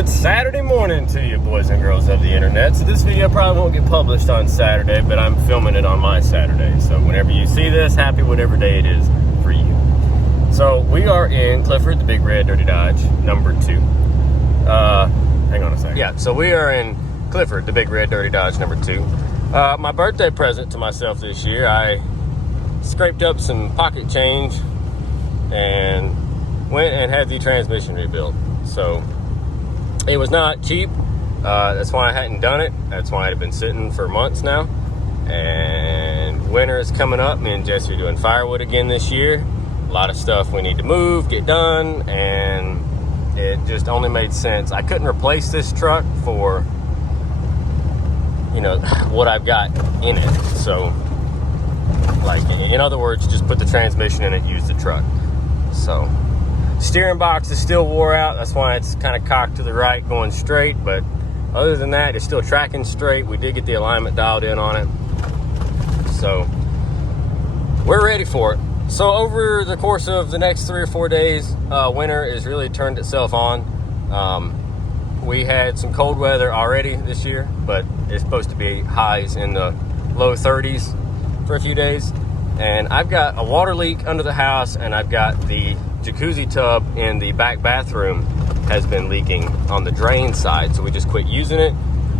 Good Saturday morning to you, boys and girls of the internet. So this video probably won't get published on Saturday, but I'm filming it on my Saturday. So whenever you see this, happy whatever day it is for you. So we are in Clifford, the Big Red Dirty Dodge, number 2. Hang on a second. Yeah, so we are in Clifford, the Big Red Dirty Dodge, number 2. My birthday present to myself this year, I scraped up some pocket change and went and had the transmission rebuilt. So it was not cheap. That's why I hadn't done it. That's why it had been sitting for months now. And winter is coming up. Me and Jesse are doing firewood again this year. A lot of stuff we need to move, get done, and it just only made sense. I couldn't replace this truck for, you know, what I've got in it. So, like, in other words, just put the transmission in it, use the truck. So, steering box is still wore out. That's why it's kind of cocked to the right going straight, but other than that, it's still tracking straight. We did get the alignment dialed in on it, so we're ready for it. So over the course of the next 3 or 4 days, winter has really turned itself on. We had some cold weather already this year, but it's supposed to be highs in the low 30s for a few days. And I've got a water leak under the house, and I've got the jacuzzi tub in the back bathroom has been leaking on the drain side, so we just quit using it.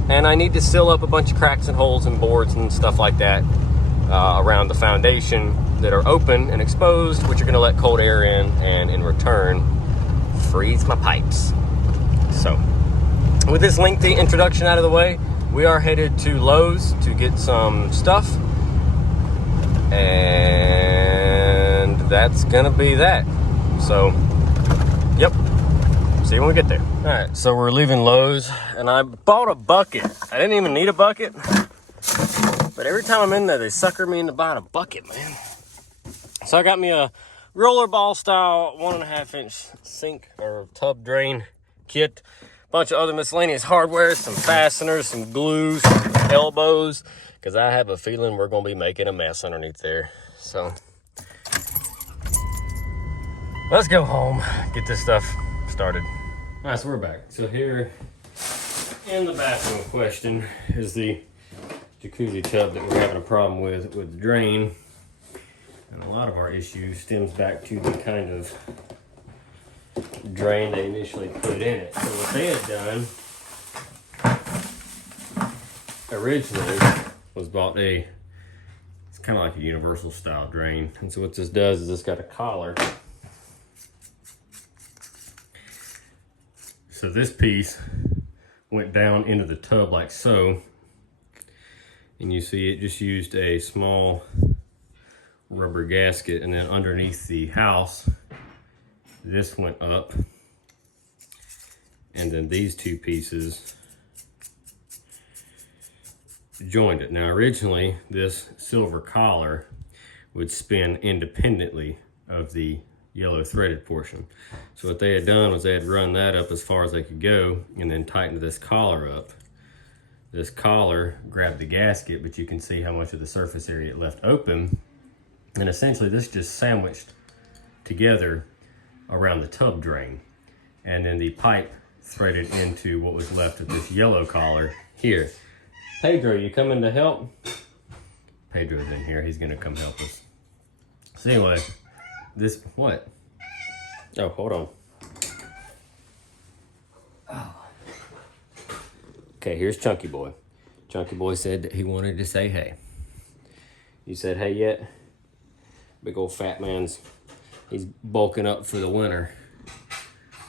And I need to seal up a bunch of cracks and holes and boards and stuff like that around the foundation that are open and exposed, which are going to let cold air in, and in return freeze my pipes. So with this lengthy introduction out of the way, we are headed to Lowe's to get some stuff, and that's gonna be that. So, yep. See you when we get there. All right, so we're leaving Lowe's, and I bought a bucket. I didn't even need a bucket, but every time I'm in there, they sucker me into buying a bucket, man. So I got me a rollerball style 1.5 inch sink or tub drain kit, a bunch of other miscellaneous hardware, some fasteners, some glue, some elbows, because I have a feeling we're gonna be making a mess underneath there. So let's go home, get this stuff started. All right, so we're back. So here in the bathroom question is the jacuzzi tub that we're having a problem with the drain. And a lot of our issue stems back to the kind of drain they initially put in it. So what they had done originally was bought it's kind of like a universal style drain. And so what this does is it's got a collar. So this piece went down into the tub like so. And you see it just used a small rubber gasket, and then underneath the house, this went up. And then these two pieces joined it. Now originally this silver collar would spin independently of the yellow threaded portion. So what they had done was they had run that up as far as they could go and then tightened this collar up. This collar grabbed the gasket, but you can see how much of the surface area it left open. And essentially this just sandwiched together around the tub drain. And then the pipe threaded into what was left of this yellow collar here. Pedro, you coming to help? Pedro's in here, he's gonna come help us. So anyway, this, what? Oh, hold on. Oh. Okay, here's Chunky Boy. Chunky Boy said that he wanted to say hey. You said hey yet? Big old fat man's, he's bulking up for the winter.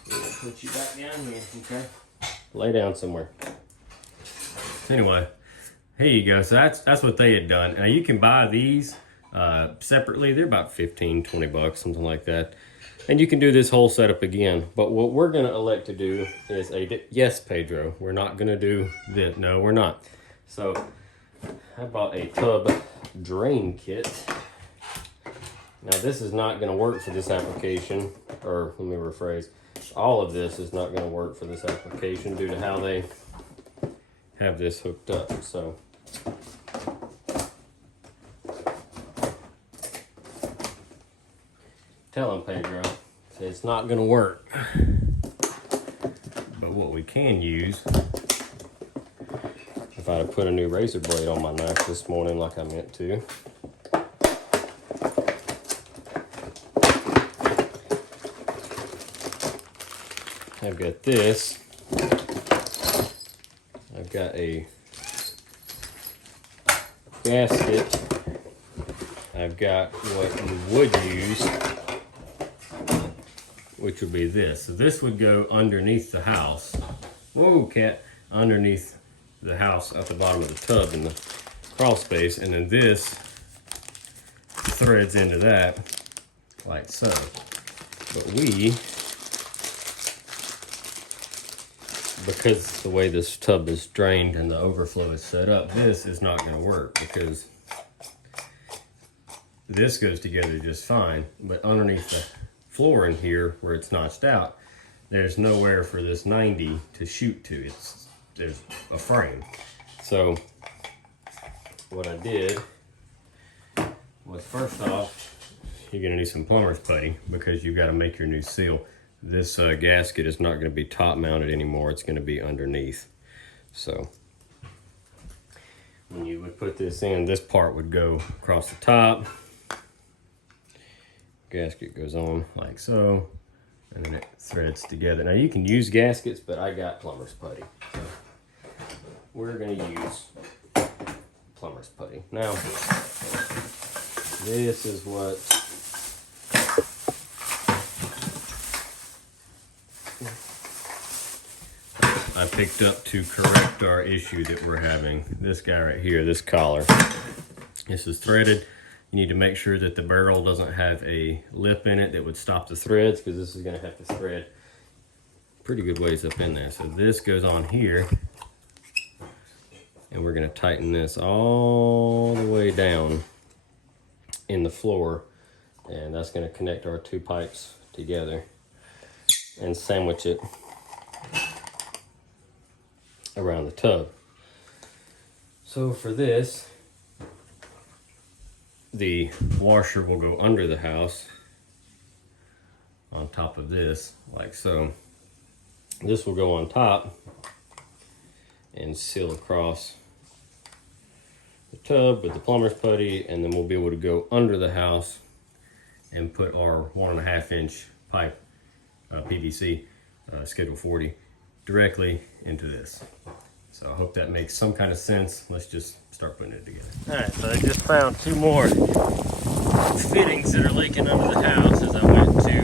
Put you back down here, okay? Lay down somewhere. Anyway, here you go. So that's what they had done. Now you can buy these separately. They're about 15, 20 bucks, something like that. And you can do this whole setup again. But what we're gonna elect to do is yes, Pedro, we're not gonna do this. No, we're not. So I bought a tub drain kit. Now this is not gonna work for this application, or let me rephrase. All of this is not gonna work for this application due to how they have this hooked up, so. Tell him, Pedro, it's not gonna work. But But what we can use, if I'd have put a new razor blade on my knife this morning like I meant to, I've got this. I've got a gasket. I've got what you would use, which would be this. So this would go underneath the house. Whoa, cat. Underneath the house at the bottom of the tub in the crawl space. And then this threads into that like so. But we, because the way this tub is drained and the overflow is set up, this is not going to work because this goes together just fine. But underneath the floor in here where it's notched out, there's nowhere for this 90 to shoot to. There's a frame. So what I did was, first off, you're going to need some plumber's putty because you've got to make your new seal. This gasket is not going to be top mounted anymore. It's going to be underneath. So when you would put this in, this part would go across the top. Gasket goes on like so, and then it threads together. Now you can use gaskets, but I got plumber's putty. So we're going to use plumber's putty. Now, this is what I picked up to correct our issue that we're having. This guy right here, this collar. This is threaded. You need to make sure that the barrel doesn't have a lip in it that would stop the threads, because this is going to have to thread pretty good ways up in there. So this goes on here, and we're going to tighten this all the way down in the floor, and that's going to connect our two pipes together and sandwich it around the tub. So for this, the washer will go under the house on top of this, like so. This will go on top and seal across the tub with the plumber's putty, and then we'll be able to go under the house and put our 1.5 inch pipe, PVC, Schedule 40, directly into this. So I hope that makes some kind of sense. Let's just start putting it together. All right, so I just found two more fittings that are leaking under the house as I went to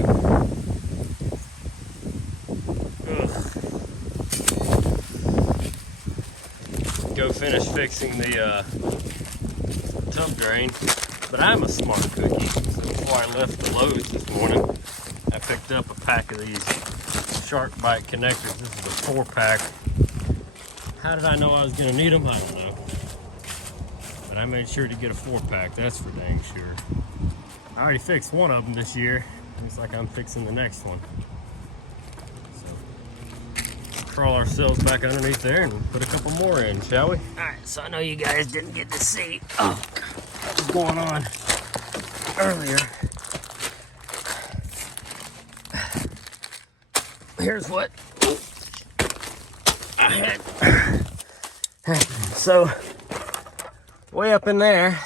go finish fixing the tub drain. But I'm a smart cookie. So before I left the Lowe's this morning, I picked up a pack of these Shark Bite connectors. This is a 4-pack. How did I know I was going to need them? I don't know. But I made sure to get a 4-pack, that's for dang sure. I already fixed one of them this year. Looks like I'm fixing the next one. So, crawl ourselves back underneath there and put a couple more in, shall we? Alright, so I know you guys didn't get to see what was going on earlier. Here's what I had. So, way up in there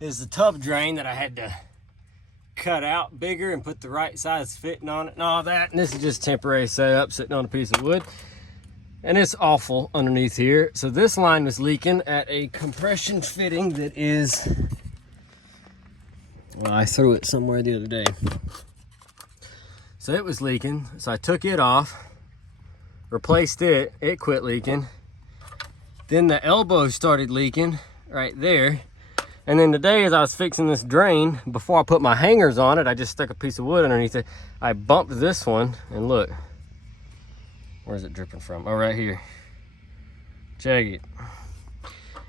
is the tub drain that I had to cut out bigger and put the right size fitting on it and all that. And this is just temporary setup sitting on a piece of wood. And it's awful underneath here. So this line was leaking at a compression fitting that is, well, I threw it somewhere the other day. So it was leaking, so I took it off, replaced it, it quit leaking. Then the elbow started leaking right there. And then today, as I was fixing this drain, before I put my hangers on it, I just stuck a piece of wood underneath it. I bumped this one, and look, where's it dripping from? Oh, right here. Check it.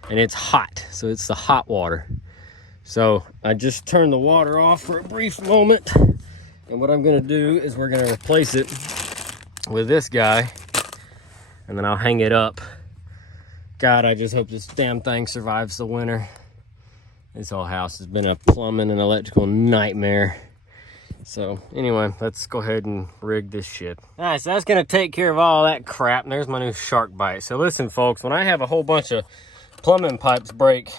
And it's hot, so it's the hot water. So I just turned the water off for a brief moment. And what I'm gonna do is we're gonna replace it with this guy, and then I'll hang it up. God, I just hope this damn thing survives the winter. This whole house has been a plumbing and electrical nightmare. So anyway, let's go ahead and rig this shit. All right, so that's gonna take care of all that crap. And there's my new shark bite. So listen, folks, when I have a whole bunch of plumbing pipes break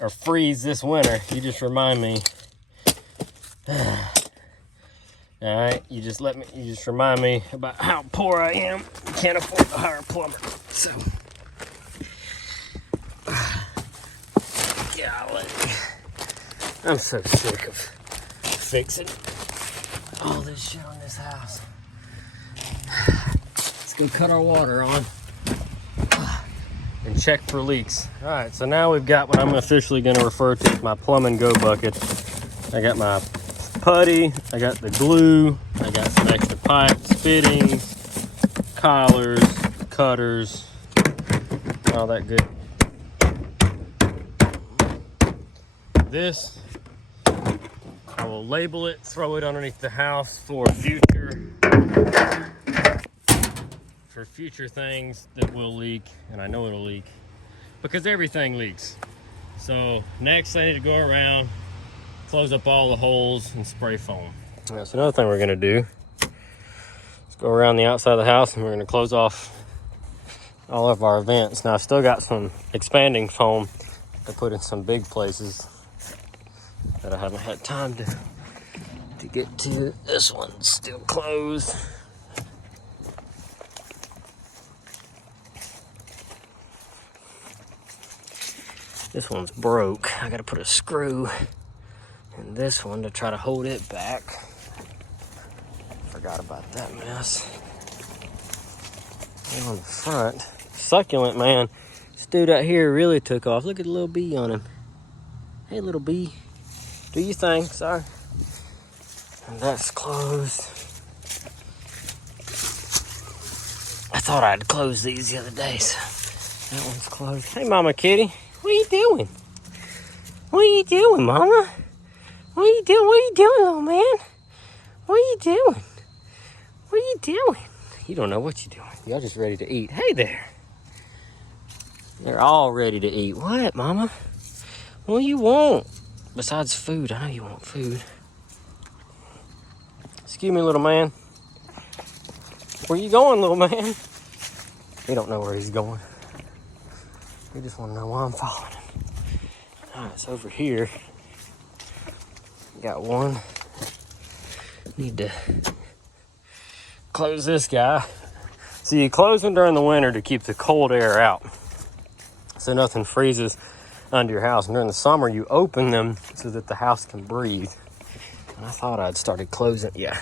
or freeze this winter, you just remind me. All right, you just remind me about how poor I am. Can't afford to hire a plumber. So, golly, I'm so sick of fixing all this shit on this house. Let's go cut our water on and check for leaks. All right, so now we've got what I'm officially going to refer to as my plumbing go bucket. I got my putty, I got the glue, I got some extra pipes, fittings, collars, cutters, all that good. This, I will label it, throw it underneath the house for future things that will leak, and I know it'll leak because everything leaks. So next I need to go around, close up all the holes and spray foam. That's another thing we're gonna do. Let's go around the outside of the house and we're gonna close off all of our vents. Now I've still got some expanding foam to put in some big places that I haven't had time to get to. This one's still closed. This one's broke. I gotta put a screw in this one to try to hold it back. Forgot about that mess. And on the front, succulent, man. This dude out here really took off. Look at the little bee on him. Hey, little bee. Do your thing, sorry. And that's closed. I thought I'd close these the other day, so that one's closed. Hey, Mama Kitty. What are you doing? What are you doing, Mama? What are you doing? What are you doing, little man? What are you doing? What are you doing? You don't know what you're doing. Y'all just ready to eat. Hey there. They're all ready to eat. What, Mama? What do you want? Besides food. I know you want food. Excuse me, little man. Where you going, little man? He don't know where he's going. He just want to know why I'm following him. All right, it's over here. Got one. Need to close this guy. So you close them during the winter to keep the cold air out, so nothing freezes under your house. And during the summer, you open them so that the house can breathe. And I thought I'd started closing. Yeah.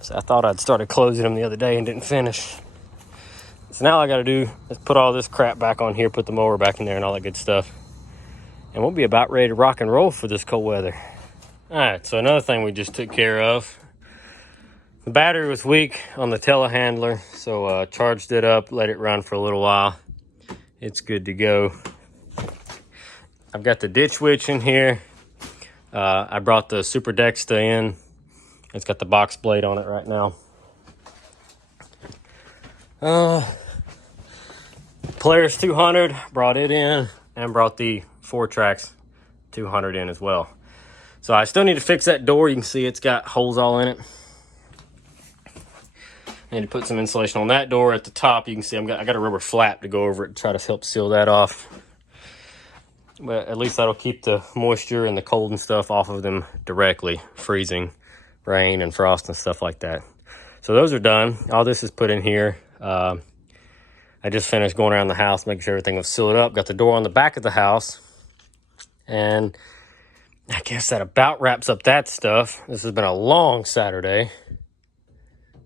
So I thought I'd started closing them the other day and didn't finish. So now all I got to do is put all this crap back on here, put the mower back in there and all that good stuff. And we'll be about ready to rock and roll for this cold weather. All right, so another thing we just took care of. The battery was weak on the telehandler, so charged it up, let it run for a little while. It's good to go. I've got the ditch witch in here. I brought the Super Dexta in. It's got the box blade on it right now. Polaris 200, brought it in, and brought the 4Trax 200 in as well. So I still need to fix that door. You can see it's got holes all in it. I need to put some insulation on that door at the top. You can see I got a rubber flap to go over it to try to help seal that off. But at least that'll keep the moisture and the cold and stuff off of them directly, freezing, rain and frost and stuff like that. So those are done. All this is put in here. I just finished going around the house, making sure everything was sealed up. Got the door on the back of the house. And I guess that about wraps up that stuff. This has been a long Saturday.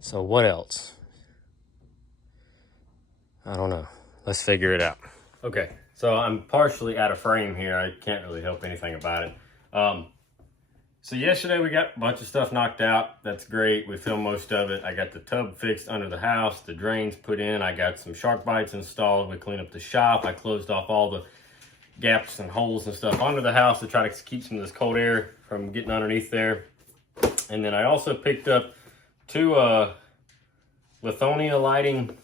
So what else? I don't know. Let's figure it out. Okay, so I'm partially out of frame here. I can't really help anything about it. So yesterday we got a bunch of stuff knocked out. That's great. We filmed most of it. I got the tub fixed under the house, the drains put in. I got some shark bites installed. We cleaned up the shop. I closed off all the gaps and holes and stuff under the house to try to keep some of this cold air from getting underneath there. And then I also picked up two Lithonia lighting.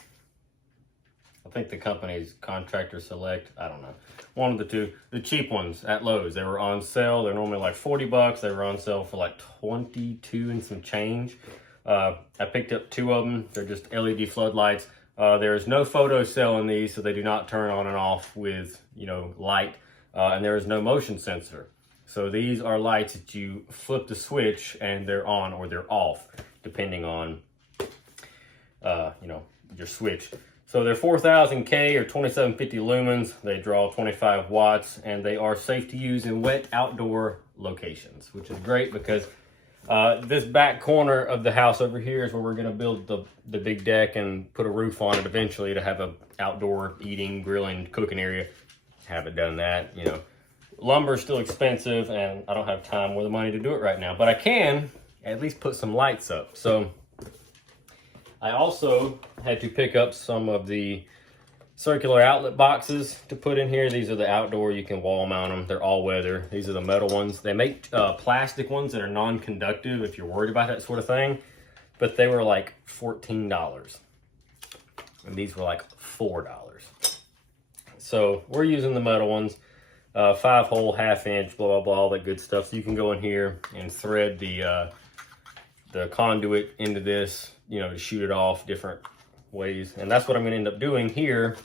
I think the company's Contractor Select. I don't know. One of the two. The cheap ones at Lowe's. They were on sale. They're normally like 40 bucks. They were on sale for like 22 and some change. I picked up 2 of them. They're just LED floodlights. There's no photo cell in these, so they do not turn on and off with, you know, light. And there is no motion sensor. So these are lights that you flip the switch and they're on or they're off, depending on, you know, your switch. So they're 4000K or 2750 lumens. They draw 25 watts and they are safe to use in wet outdoor locations, which is great because this back corner of the house over here is where we're going to build the big deck and put a roof on it eventually to have a outdoor eating, grilling, cooking area. Haven't done that, you know. Lumber is still expensive and I don't have time or the money to do it right now, but I can at least put some lights up. So I also had to pick up some of the circular outlet boxes to put in here. These are the outdoor, you can wall mount them. They're all weather. These are the metal ones. They make plastic ones that are non-conductive if you're worried about that sort of thing, but they were like $14 and these were like $4. So we're using the metal ones, 5-hole, half-inch, blah, blah, blah, all that good stuff. So you can go in here and thread the conduit into this, you know, to shoot it off different ways. And that's what I'm going to end up doing here,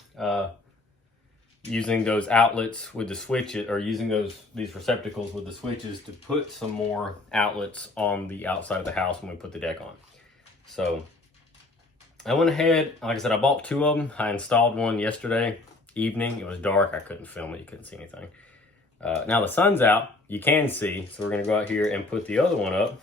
using those outlets with the switches, or using these receptacles with the switches to put some more outlets on the outside of the house when we put the deck on. So I went ahead, like I said, I bought 2 of them. I installed one yesterday evening. It was dark. I couldn't film it. You couldn't see anything. Now the sun's out. You can see. So we're going to go out here and put the other one up.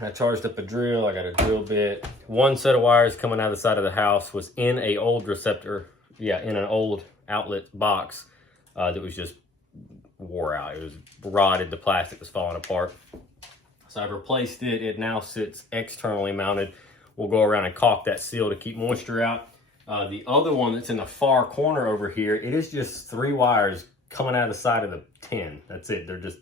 I charged up a drill. I got a drill bit. One set of wires coming out of the side of the house was in a old receptor, in an old outlet box that was just wore out. It was rotted. The plastic was falling apart. So I've replaced it. It now sits externally mounted. We'll go around and caulk that seal to keep moisture out. The other one that's in the far corner over here, it is just 3 wires coming out of the side of the tin. That's it. They're just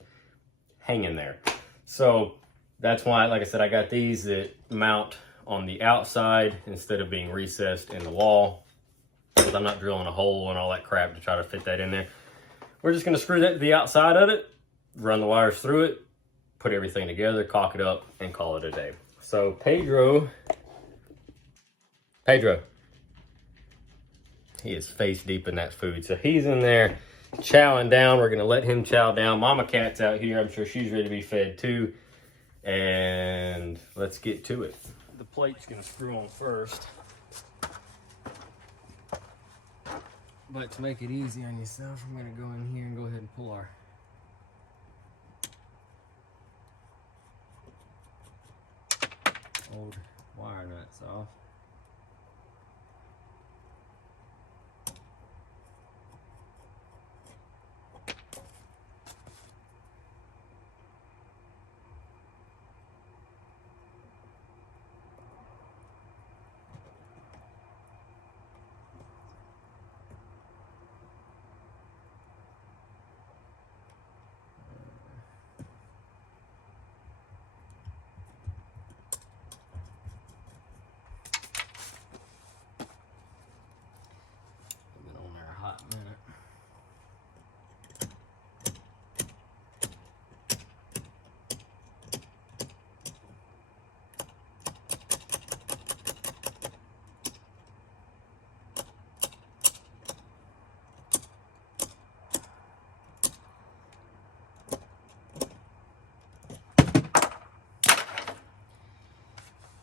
hanging there. So that's why, like I said, I got these that mount on the outside instead of being recessed in the wall, because I'm not drilling a hole and all that crap to try to fit that in there. We're just going to screw that to the outside of it, run the wires through it, put everything together, caulk it up, and call it a day. So Pedro, he is face deep in that food. So he's in there chowing down. We're going to let him chow down. Mama Cat's out here. I'm sure she's ready to be fed too. And let's get to it. The plate's going to screw on first. But to make it easy on yourself, I'm going to go in here and go ahead and pull our old wire nuts off. Hot minute.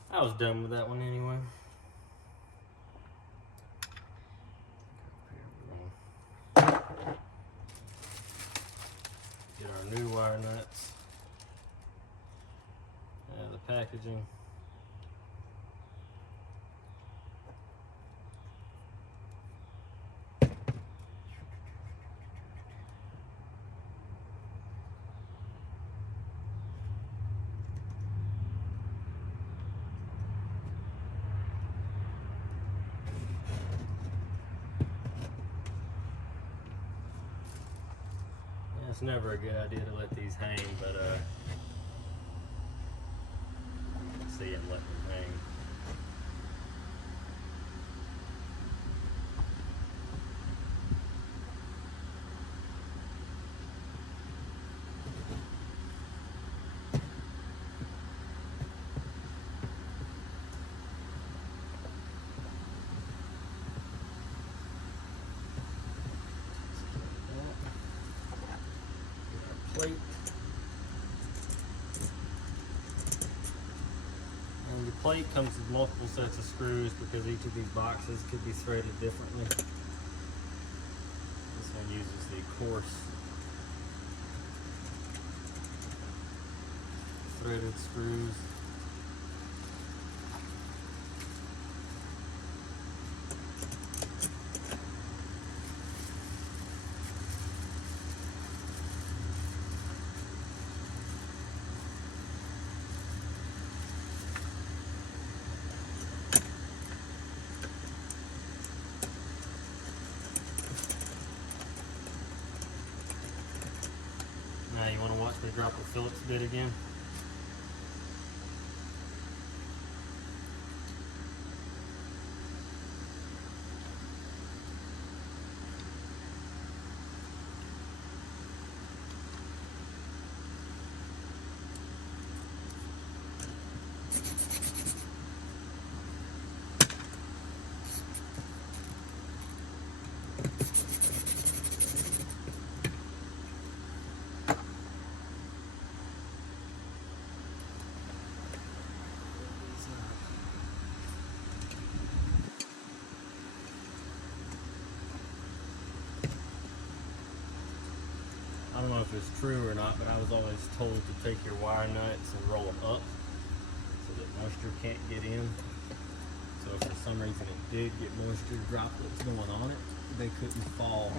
I was done with that one anyway. Get our new wire nuts. The packaging. It's never a good idea to let these hang, but see, I'm letting them hang. plate comes with multiple sets of screws because each of these boxes could be threaded differently. This one uses the coarse threaded screws. Now you want to watch me drop the Phillips bit again. I don't know if it's true or not, but I was always told to take your wire nuts and roll them up so that moisture can't get in. So if for some reason it did get moisture droplets going on it, they couldn't fall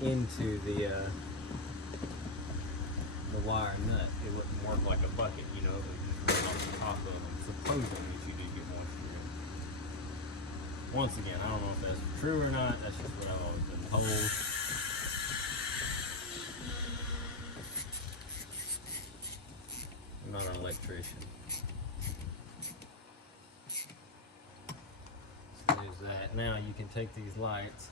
into the wire nut. It wouldn't work like a bucket, you know, it would just run off the top of them, supposing that you did get moisture in. Once again, I don't know if that's true or not, that's just what I've always been told. I'm not an electrician. So there's that. Now you can take these lights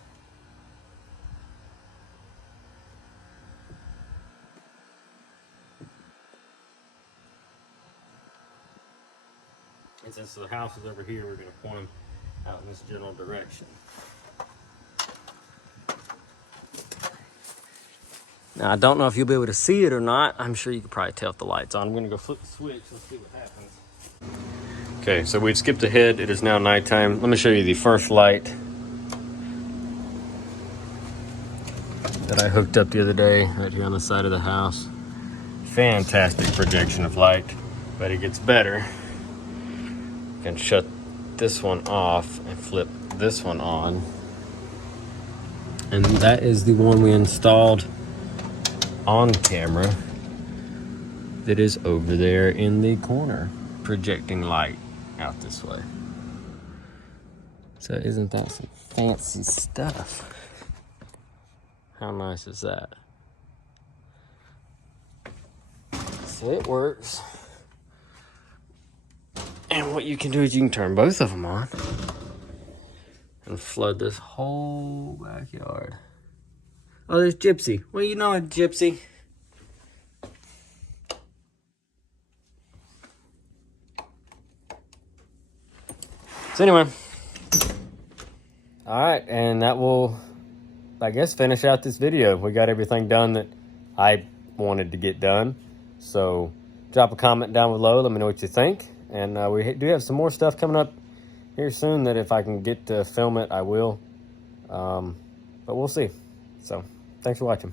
and since the house is over here, we're going to point them out in this general direction. Now I don't know if you'll be able to see it or not. I'm sure you could probably tell if the light's on. I'm gonna go flip the switch, let's see what happens. Okay, so we've skipped ahead. It is now nighttime. Let me show you the first light that I hooked up the other day, right here on the side of the house. Fantastic projection of light, but it gets better. You can shut this one off and flip this one on. And that is the one we installed on camera that is over there in the corner, projecting light out this way. So isn't that some fancy stuff? How nice is that? So it works. And what you can do is you can turn both of them on and flood this whole backyard. Oh, there's Gypsy. Well, you know it, Gypsy. So anyway. All right, and that will, I guess, finish out this video. We got everything done that I wanted to get done. So drop a comment down below. Let me know what you think. And we do have some more stuff coming up here soon that if I can get to film it, I will. But we'll see. So thanks for watching.